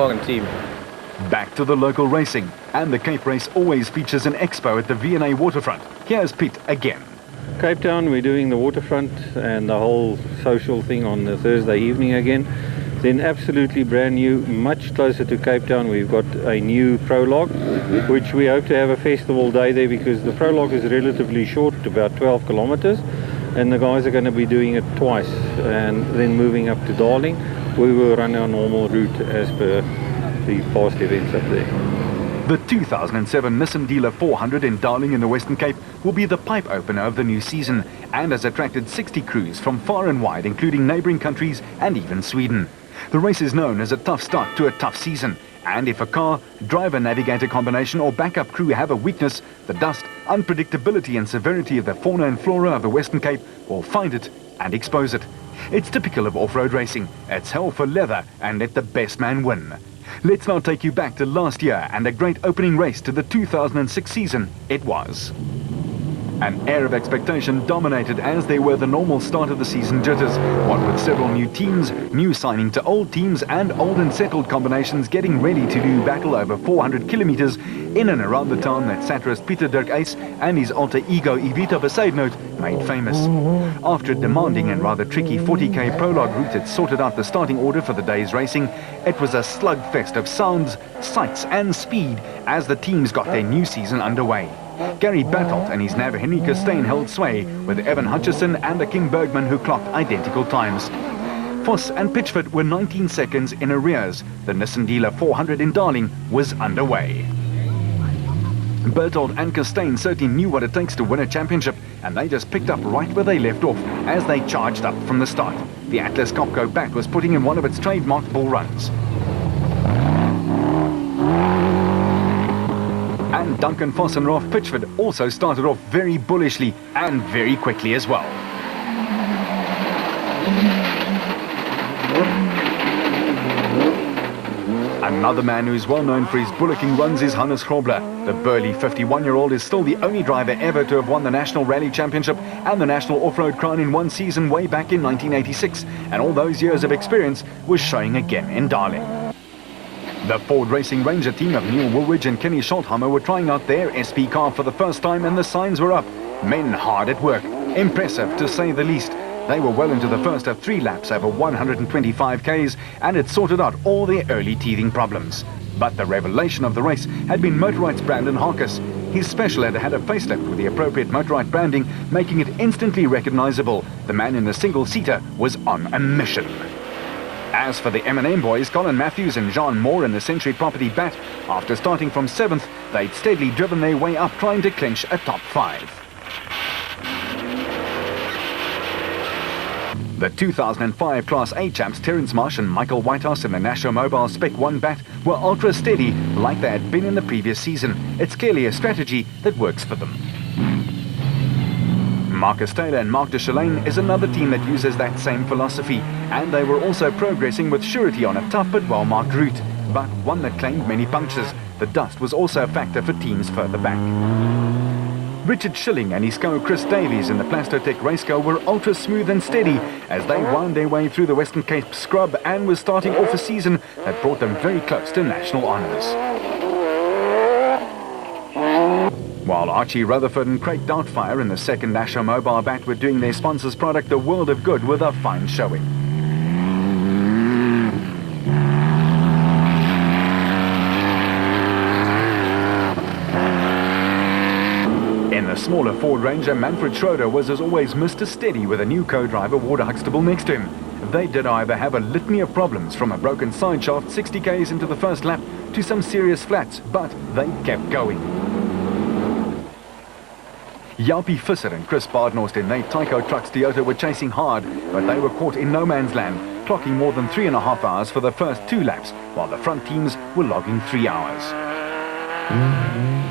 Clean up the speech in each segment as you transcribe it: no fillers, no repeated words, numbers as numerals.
Volkswagen team. Back to the local racing, and the Cape race always features an expo at the V&A waterfront. Here's Piet again. Cape Town, we're doing the waterfront and the whole social thing on the Thursday evening again. Then absolutely brand new, much closer to Cape Town, we've got a new prologue, which we hope to have a festival day there, because the prologue is relatively short, about 12 kilometers, and the guys are going to be doing it twice, and then moving up to Darling. We will run our normal route as per the past events up there. The 2007 Nissan Dealer 400 in Darling in the Western Cape will be the pipe opener of the new season, and has attracted 60 crews from far and wide, including neighbouring countries and even Sweden. The race is known as a tough start to a tough season, and if a car, driver-navigator combination or backup crew have a weakness, the dust, unpredictability and severity of the fauna and flora of the Western Cape will find it and expose it. It's typical of off-road racing. It's hell for leather and let the best man win. Let's now take you back to last year and a great opening race to the 2006 season it was. An air of expectation dominated as they were the normal start of the season jitters, what with several new teams, new signing to old teams and old and settled combinations getting ready to do battle over 400 kilometers in and around the town that satirist Peter Dirk Ace and his alter ego Evita Besaidnout made famous. After a demanding and rather tricky 40k prologue route had sorted out the starting order for the day's racing, it was a slugfest of sounds, sights and speed as the teams got their new season underway. Gary Bertelt and his nav Henry Costain held sway, with Evan Hutchison and the King Bergman who clocked identical times. Voss and Pitchford were 19 seconds in arrears. The Nissan Dealer 400 in Darling was underway. Bertelt and Costain certainly knew what it takes to win a championship, and they just picked up right where they left off as they charged up from the start. The Atlas Copco bat was putting in one of its trademark bull runs. And Duncan Voss and Ralph Pitchford also started off very bullishly and very quickly as well. Another man who is well known for his bullocking runs is Hannes Grobler. The burly 51-year-old is still the only driver ever to have won the National Rally Championship and the National Off-Road Crown in one season way back in 1986, and all those years of experience was showing again in Darling. The Ford Racing Ranger team of Neil Woolwich and Kenny Scholthammer were trying out their SP car for the first time, and the signs were up. Men hard at work. Impressive, to say the least. They were well into the first of 3 laps over 125 Ks, and had sorted out all their early teething problems. But the revelation of the race had been Motorite's Brandon Harkis. His special had had a facelift with the appropriate Motorite branding, making it instantly recognizable. The man in the single-seater was on a mission. As for the M&M boys, Colin Matthews and Jean Moore in the Century Property bat, after starting from 7th, they'd steadily driven their way up, trying to clinch a top 5. The 2005 Class A champs Terence Marsh and Michael Whitehouse in the National Mobile Spec 1 bat were ultra steady, like they had been in the previous season. It's clearly a strategy that works for them. Marcus Taylor and Mark de Chalane is another team that uses that same philosophy, and they were also progressing with surety on a tough but well-marked route, but one that claimed many punctures. The dust was also a factor for teams further back. Richard Schilling and his co Chris Davies in the Plastotech race car were ultra smooth and steady as they wound their way through the Western Cape scrub and were starting off a season that brought them very close to national honours. While Archie Rutherford and Craig Doubtfire in the second National Mobile bat were doing their sponsor's product the world of good with a fine showing. In the smaller Ford Ranger, Manfred Schroeder was as always Mr. Steady with a new co-driver Ward Huxtable next to him. They did however have a litany of problems, from a broken side shaft 60 Ks into the first lap to some serious flats, but they kept going. Jalpi Visser and Chris Bardnorst in their Tyco Trucks Toyota were chasing hard, but they were caught in no man's land, clocking more than 3.5 hours for the first 2 laps, while the front teams were logging 3 hours.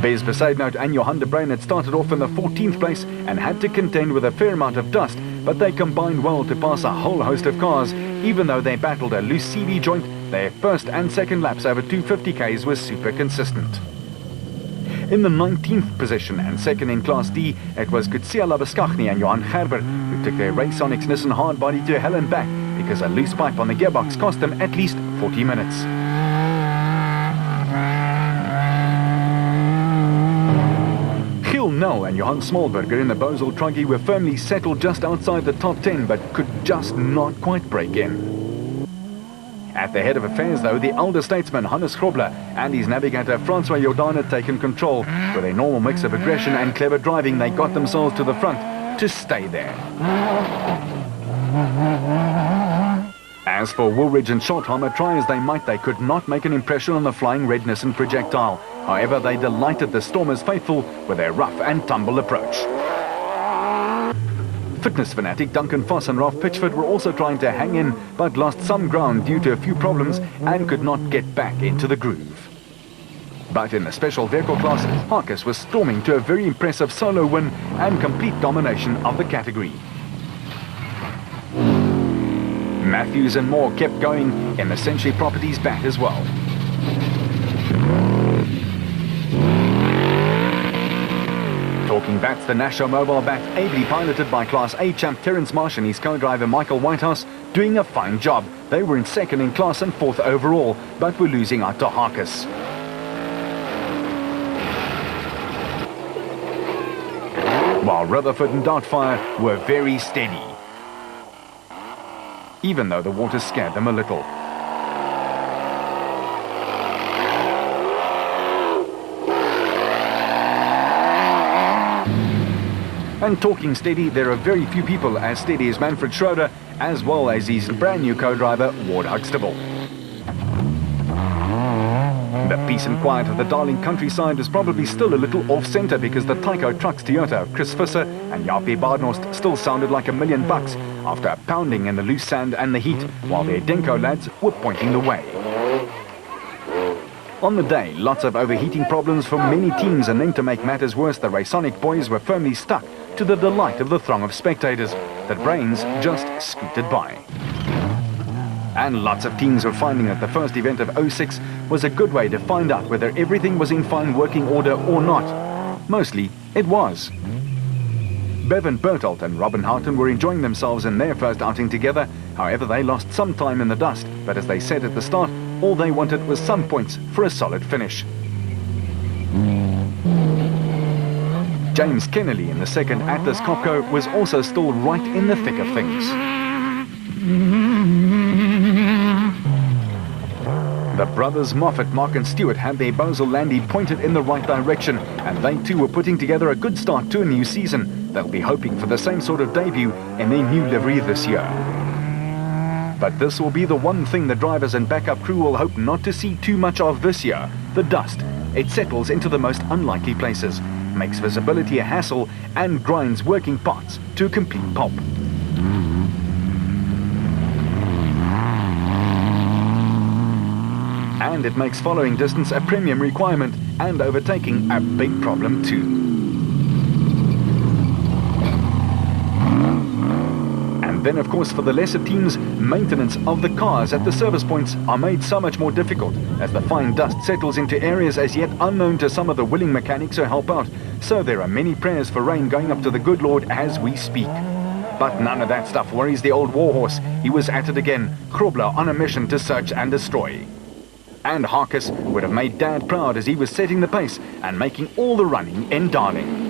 Bez Besaidnout and Johan de Bruin had started off in the 14th place and had to contend with a fair amount of dust, but they combined well to pass a whole host of cars. Even though they battled a loose CV joint, their first and second laps over 250 Ks were super consistent. In the 19th position and second in Class D, it was Kutsia Labuskaghni and Johan Gerber who took their Raconics Nissan hardbody to hell and back because a loose pipe on the gearbox cost them at least 40 minutes. and Johan Smallberger in the Bosel Truggy were firmly settled just outside the top 10, but could just not quite break in. At the head of affairs, though, the elder statesman Hannes Grobler and his navigator Francois Jordan had taken control. With a normal mix of aggression and clever driving, they got themselves to the front to stay there. As for Woolridge and Schottheimer, try as they might, they could not make an impression on the flying red Nissan projectile. However, they delighted the Stormers faithful with their rough and tumble approach. Fitness fanatic Duncan Foss and Ralph Pitchford were also trying to hang in, but lost some ground due to a few problems and could not get back into the groove. But in the special vehicle class, Harkes was storming to a very impressive solo win and complete domination of the category. Matthews and Moore kept going in the Century Properties bat as well. Talking bats, the Nasho Mobile bat, ably piloted by Class A champ Terence Marsh and his co-driver Michael Whitehouse, doing a fine job. They were in second in class and fourth overall, but were losing out to Harkes. While Rutherford and Dartfire were very steady, even though the water scared them a little. And talking steady, there are very few people as steady as Manfred Schroeder, as well as his brand new co-driver, Ward Huxtable. The peace and quiet of the Darling countryside is probably still a little off-centre because the Tyco Trucks Toyota of Chris Visser and Jaapie Badenhorst still sounded like $1 million after pounding in the loose sand and the heat, while their Denko lads were pointing the way. On the day, lots of overheating problems for many teams, and then to make matters worse, the Raysonic boys were firmly stuck to the delight of the throng of spectators. The Brains just scooted by. And lots of teams were finding that the first event of 06 was a good way to find out whether everything was in fine working order or not. Mostly, it was. Bevan Bertolt and Robin Houghton were enjoying themselves in their first outing together. However, they lost some time in the dust, but as they said at the start, all they wanted was some points for a solid finish. James Kennelly in the second Atlas Copco was also still right in the thick of things. The brothers Moffat, Mark and Stewart had their Bosel Landy pointed in the right direction, and they too were putting together a good start to a new season. They'll be hoping for the same sort of debut in their new livery this year. But this will be the one thing the drivers and backup crew will hope not to see too much of this year: the dust. It settles into the most unlikely places, makes visibility a hassle, and grinds working parts to a complete pulp. And it makes following distance a premium requirement, and overtaking a big problem too. And then, of course, for the lesser teams, maintenance of the cars at the service points are made so much more difficult as the fine dust settles into areas as yet unknown to some of the willing mechanics who help out. So there are many prayers for rain going up to the good Lord as we speak. But none of that stuff worries the old warhorse. He was at it again, Grobler on a mission to search and destroy. And Harkes would have made Dad proud as he was setting the pace and making all the running in Darling.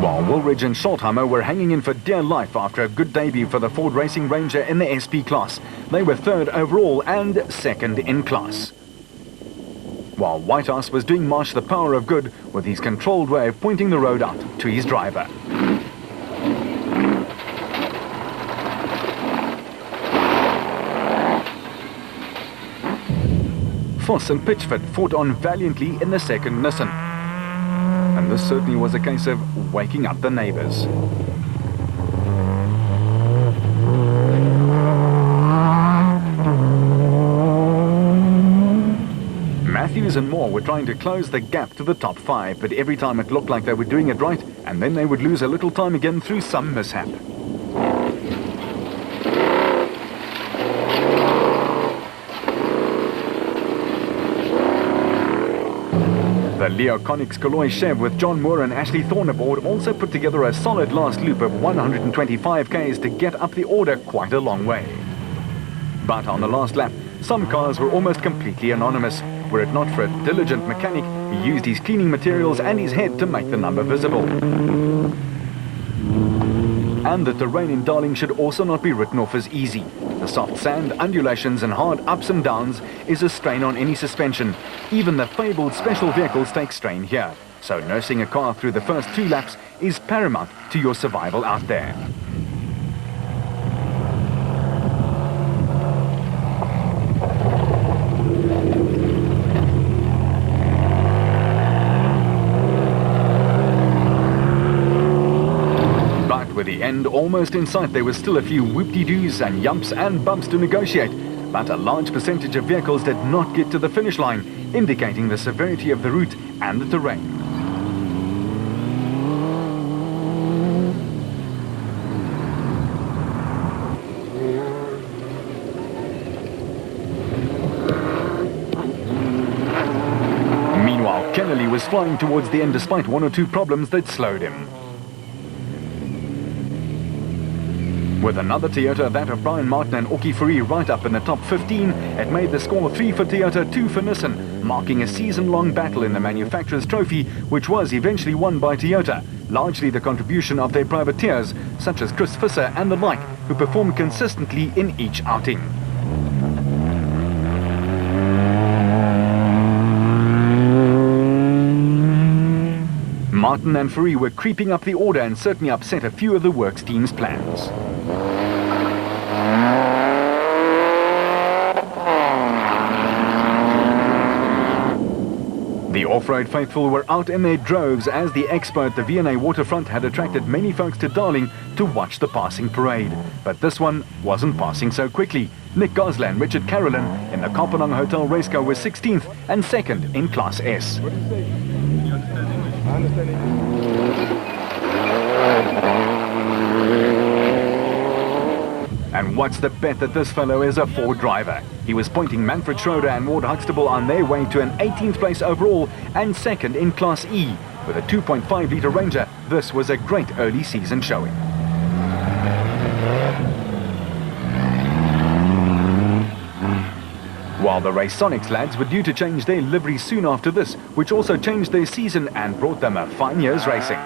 While Woolridge and Schottheimer were hanging in for dear life after a good debut for the Ford Racing Ranger in the SP class, they were third overall and second in class. While Whitehouse was doing Marsh the power of good with his controlled way of pointing the road out to his driver. Foss and Pitchford fought on valiantly in the second Nissan. And this certainly was a case of waking up the neighbours. Matthews and Moore were trying to close the gap to the top 5, but every time it looked like they were doing it right, and then they would lose a little time again through some mishap. The Leo Conix Caloi Chev with John Moore and Ashley Thorne aboard also put together a solid last loop of 125 k's to get up the order quite a long way. But on the last lap, some cars were almost completely anonymous. Were it not for a diligent mechanic, he used his cleaning materials and his head to make the number visible. And the terrain in Darling should also not be written off as easy. The soft sand, undulations and hard ups and downs is a strain on any suspension. Even the fabled special vehicles take strain here. So nursing a car through the first 2 laps is paramount to your survival out there. With the end almost in sight, there was still a few whoop-de-doos and yumps and bumps to negotiate, but a large percentage of vehicles did not get to the finish line, indicating the severity of the route and the terrain. Meanwhile, Kennelly was flying towards the end despite 1 or 2 problems that slowed him. With another Toyota, that of Brian Martin and Oki Fourie, right up in the top 15, it made the score 3 for Toyota, 2 for Nissan, marking a season-long battle in the manufacturer's trophy, which was eventually won by Toyota, largely the contribution of their privateers, such as Chris Visser and the like, who performed consistently in each outing. Martin and Fourie were creeping up the order and certainly upset a few of the works team's plans. The off-road faithful were out in their droves as the expo at the V&A waterfront had attracted many folks to Darling to watch the passing parade. But this one wasn't passing so quickly. Nick Gosler and Richard Carolyn in the Kopanang Hotel race car were 16th and 2nd in Class S. And what's the bet that this fellow is a Ford driver? He was pointing Manfred Schroeder and Ward Huxtable on their way to an 18th place overall and 2nd in Class E. With a 2.5-litre Ranger, this was a great early season showing. While the Raconics lads were due to change their livery soon after this, which also changed their season and brought them a fine year's racing.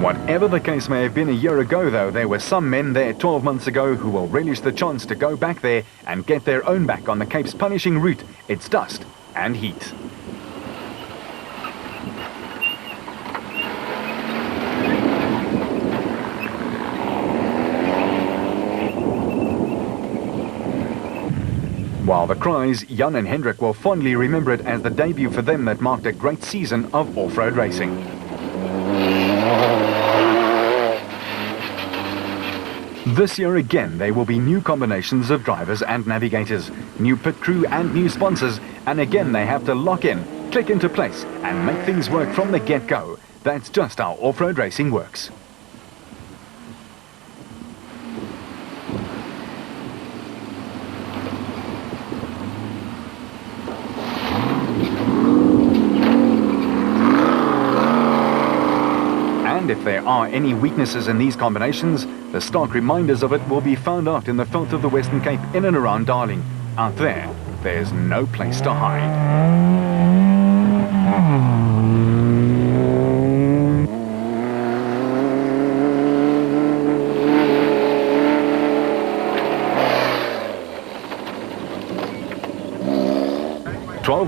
Whatever the case may have been a year ago, though, there were some men there 12 months ago who will relish the chance to go back there and get their own back on the Cape's punishing route, its dust and heat. While the Cries, Jan and Hendrik will fondly remember it as the debut for them that marked a great season of off-road racing. This year again, there will be new combinations of drivers and navigators, new pit crew and new sponsors, and again they have to lock in, click into place, and make things work from the get-go. That's just how off-road racing works. And if there are any weaknesses in these combinations, the stark reminders of it will be found out in the filth of the Western Cape in and around Darling. Out there, there's no place to hide.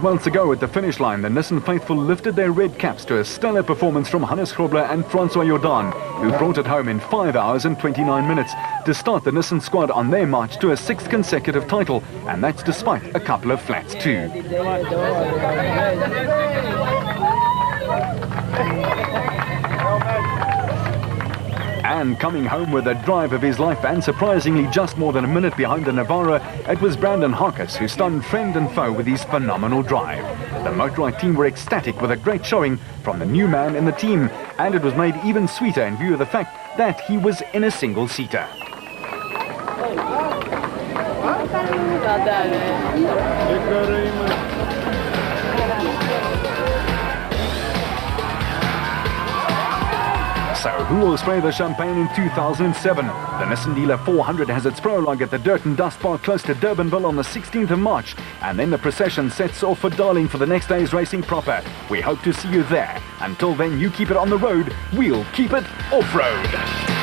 Months ago at the finish line, the Nissan faithful lifted their red caps to a stellar performance from Hannes Grobler and Francois Jordan, who brought it home in 5 hours and 29 minutes to start the Nissan squad on their march to a 6th consecutive title, and that's despite a couple of flats too. And coming home with a drive of his life and surprisingly just more than a minute behind the Navara, it was Brandon Harkis who stunned friend and foe with his phenomenal drive. The Motorride team were ecstatic with a great showing from the new man in the team, and it was made even sweeter in view of the fact that he was in a single-seater. So, who will spray the champagne in 2007? The Nissan Dealer 400 has its prologue at the Dirt and Dust Park close to Durbanville on the 16th of March, and then the procession sets off for Darling for the next day's racing proper. We hope to see you there. Until then, you keep it on the road, we'll keep it off-road.